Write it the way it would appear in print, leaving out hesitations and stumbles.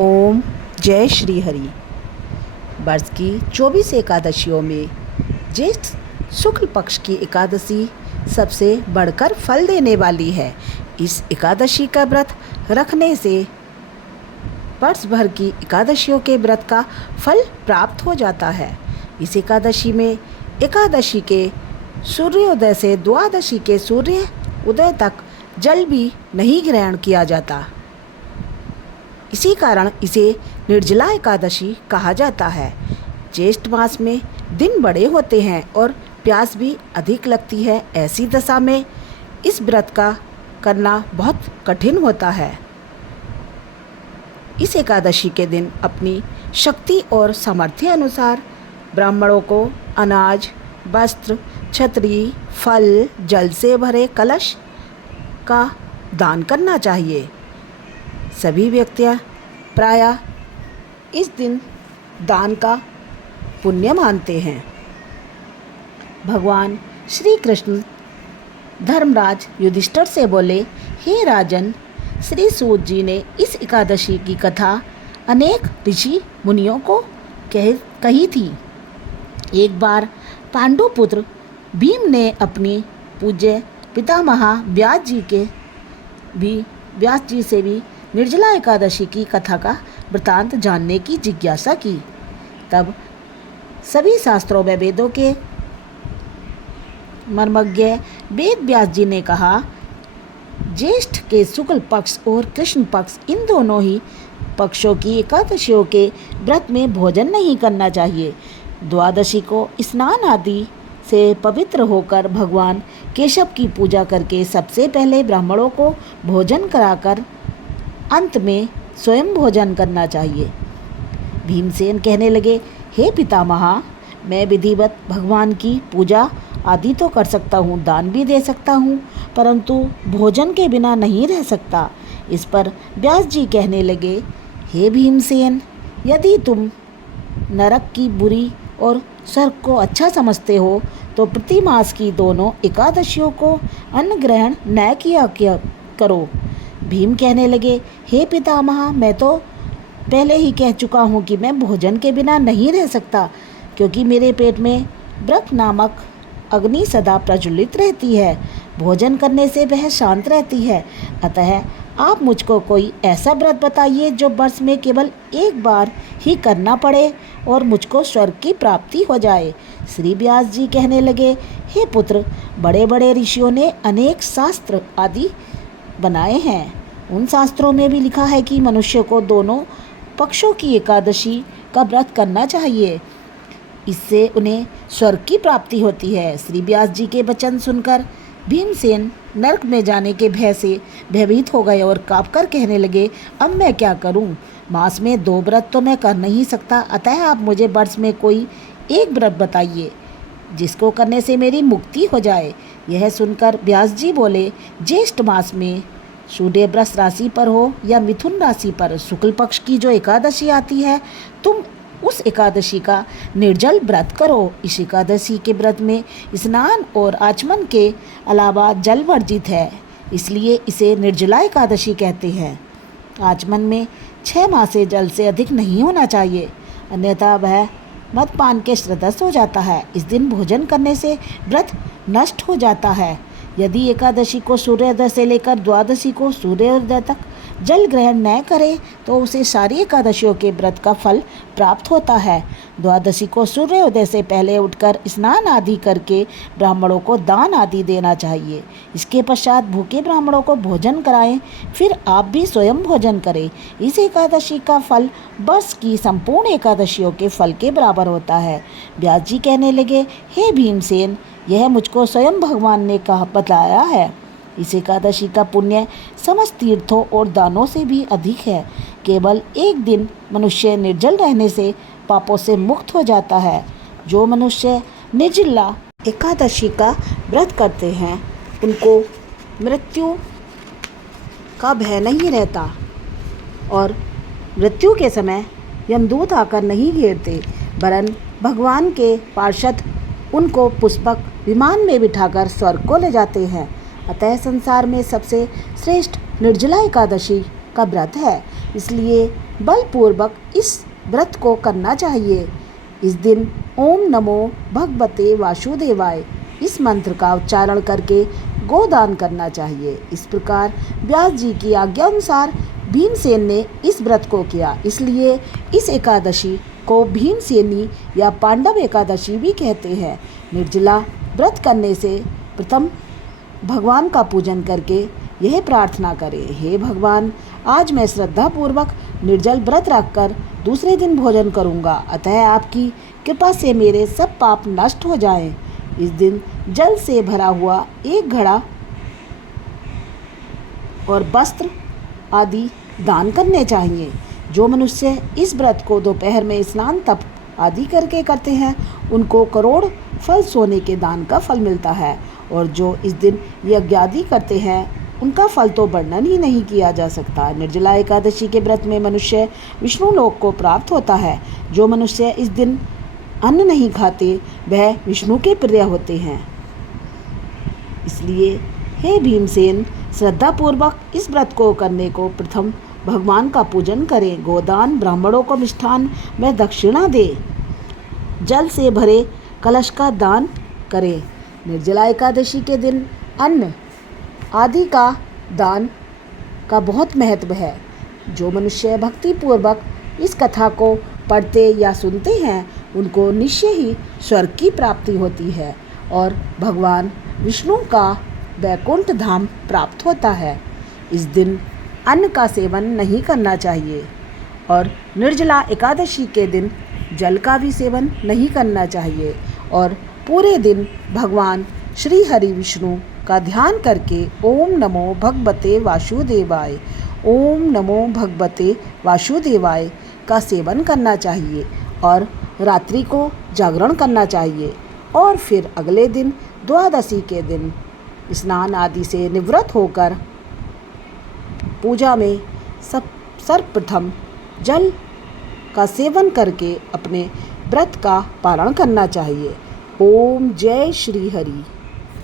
ओम जय श्री हरि। वर्ष की 24 एकादशियों में ज्येष्ठ शुक्ल पक्ष की एकादशी सबसे बढ़कर फल देने वाली है। इस एकादशी का व्रत रखने से वर्ष भर की एकादशियों के व्रत का फल प्राप्त हो जाता है। इस एकादशी में एकादशी के सूर्योदय से द्वादशी के सूर्य उदय तक जल भी नहीं ग्रहण किया जाता। इसी कारण इसे निर्जला एकादशी कहा जाता है। ज्येष्ठ मास में दिन बड़े होते हैं और प्यास भी अधिक लगती है। ऐसी दशा में इस व्रत का करना बहुत कठिन होता है। इस एकादशी के दिन अपनी शक्ति और सामर्थ्य अनुसार ब्राह्मणों को अनाज, वस्त्र, छतरी, फल, जल से भरे कलश का दान करना चाहिए। सभी व्यक्तियाँ प्रायः इस दिन दान का पुण्य मानते हैं। भगवान श्री कृष्ण धर्मराज युधिष्ठिर से बोले, हे राजन, श्री सूत जी ने इस एकादशी की कथा अनेक ऋषि मुनियों को कही थी। एक बार पांडुपुत्र भीम ने अपनी पूज्य पितामह व्यास जी से भी निर्जला एकादशी की कथा का वृतांत जानने की जिज्ञासा की। तब सभी शास्त्रों में वेदों के मर्मज्ञ वेद व्यास जी ने कहा, ज्येष्ठ के शुक्ल पक्ष और कृष्ण पक्ष इन दोनों ही पक्षों की एकादशियों के व्रत में भोजन नहीं करना चाहिए। द्वादशी को स्नान आदि से पवित्र होकर भगवान केशव की पूजा करके सबसे पहले ब्राह्मणों को भोजन कराकर अंत में स्वयं भोजन करना चाहिए। भीमसेन कहने लगे, हे पितामह, मैं विधिवत भगवान की पूजा आदि तो कर सकता हूँ, दान भी दे सकता हूँ, परंतु भोजन के बिना नहीं रह सकता। इस पर व्यास जी कहने लगे, हे भीमसेन, यदि तुम नरक की बुरी और स्वर्ग को अच्छा समझते हो तो प्रति मास की दोनों एकादशियों को अन्न ग्रहण न किया करो। भीम कहने लगे, हे पितामह, मैं तो पहले ही कह चुका हूँ कि मैं भोजन के बिना नहीं रह सकता, क्योंकि मेरे पेट में ब्रह्म नामक अग्नि सदा प्रज्वलित रहती है। भोजन करने से वह शांत रहती है। अतः आप मुझको कोई ऐसा व्रत बताइए जो वर्ष में केवल एक बार ही करना पड़े और मुझको स्वर्ग की प्राप्ति हो जाए। श्री व्यास जी कहने लगे, हे पुत्र, बड़े बड़े ऋषियों ने अनेक शास्त्र आदि बनाए हैं। उन शास्त्रों में भी लिखा है कि मनुष्य को दोनों पक्षों की एकादशी का व्रत करना चाहिए। इससे उन्हें स्वर्ग की प्राप्ति होती है। श्री व्यास जी के वचन सुनकर भीमसेन नरक में जाने के भय से भयभीत हो गए और काँपकर कहने लगे, अब मैं क्या करूं? मास में 2 व्रत तो मैं कर नहीं सकता, अतः आप मुझे वर्ष में कोई एक व्रत बताइए जिसको करने से मेरी मुक्ति हो जाए। यह सुनकर व्यास जी बोले, ज्येष्ठ मास में सूर्य वृष राशि पर हो या मिथुन राशि पर शुक्ल पक्ष की जो एकादशी आती है, तुम उस एकादशी का निर्जल व्रत करो। इस एकादशी के व्रत में स्नान और आचमन के अलावा जल वर्जित है, इसलिए इसे निर्जला एकादशी कहते हैं। आचमन में 6 माह से जल से अधिक नहीं होना चाहिए, अन्यथा वह मदपान के सदृश हो जाता है। इस दिन भोजन करने से व्रत नष्ट हो जाता है। यदि एकादशी को सूर्योदय से लेकर द्वादशी को सूर्योदय तक जल ग्रहण न करे तो उसे सारी एकादशियों के व्रत का फल प्राप्त होता है। द्वादशी को सूर्योदय से पहले उठकर स्नान आदि करके ब्राह्मणों को दान आदि देना चाहिए। इसके पश्चात भूखे ब्राह्मणों को भोजन कराएं, फिर आप भी स्वयं भोजन करें। इस एकादशी का फल वर्ष की संपूर्ण एकादशियों के फल के बराबर होता है। व्यास जी कहने लगे, हे भीमसेन, यह मुझको स्वयं भगवान ने बताया है। इस एकादशी का पुण्य समस्त तीर्थों और दानों से भी अधिक है। केवल एक दिन मनुष्य निर्जल रहने से पापों से मुक्त हो जाता है। जो मनुष्य निर्जला एकादशी का व्रत करते हैं उनको मृत्यु का भय नहीं रहता और मृत्यु के समय यमदूत आकर नहीं घेरते, वरन भगवान के पार्षद उनको पुष्पक विमान में बिठाकर स्वर्ग को ले जाते हैं। अतः संसार में सबसे श्रेष्ठ निर्जला एकादशी का व्रत है। इसलिए बलपूर्वक इस व्रत को करना चाहिए। इस दिन ओम नमो भगवते वासुदेवाय इस मंत्र का उच्चारण करके गोदान करना चाहिए। इस प्रकार व्यास जी की आज्ञा अनुसार भीमसेन ने इस व्रत को किया। इसलिए इस एकादशी को भीमसेनी या पांडव एकादशी भी कहते हैं। निर्जला व्रत करने से प्रथम भगवान का पूजन करके यह प्रार्थना करें, हे भगवान, आज मैं श्रद्धापूर्वक निर्जल व्रत रखकर दूसरे दिन भोजन करूंगा, अतः आपकी कृपा से मेरे सब पाप नष्ट हो जाएं। इस दिन जल से भरा हुआ एक घड़ा और वस्त्र आदि दान करने चाहिए। जो मनुष्य इस व्रत को दोपहर में स्नान तप आदि करके करते हैं, उनको करोड़ फल सोने के दान का फल मिलता है। और जो इस दिन यज्ञ आदि करते हैं, उनका फल तो वर्णन ही नहीं किया जा सकता। निर्जला एकादशी के व्रत में मनुष्य विष्णु लोक को प्राप्त होता है। जो मनुष्य इस दिन अन्न नहीं खाते, वह विष्णु के प्रिय होते हैं। इसलिए हे भीमसेन, श्रद्धापूर्वक इस व्रत को करने को प्रथम भगवान का पूजन करें, गोदान, ब्राह्मणों को मिष्ठान में दक्षिणा दे, जल से भरे कलश का दान करें। निर्जला एकादशी के दिन अन्न आदि का दान का बहुत महत्व है। जो मनुष्य भक्तिपूर्वक इस कथा को पढ़ते या सुनते हैं, उनको निश्चय ही स्वर्ग की प्राप्ति होती है और भगवान विष्णु का वैकुंठ धाम प्राप्त होता है। इस दिन अन्न का सेवन नहीं करना चाहिए और निर्जला एकादशी के दिन जल का भी सेवन नहीं करना चाहिए और पूरे दिन भगवान श्री हरि विष्णु का ध्यान करके ओम नमो भगवते वासुदेवाय, ओम नमो भगवते वासुदेवाय का सेवन करना चाहिए और रात्रि को जागरण करना चाहिए। और फिर अगले दिन द्वादशी के दिन स्नान आदि से निवृत्त होकर पूजा में सर्वप्रथम जल का सेवन करके अपने व्रत का पारण करना चाहिए। ओम जय श्री हरि।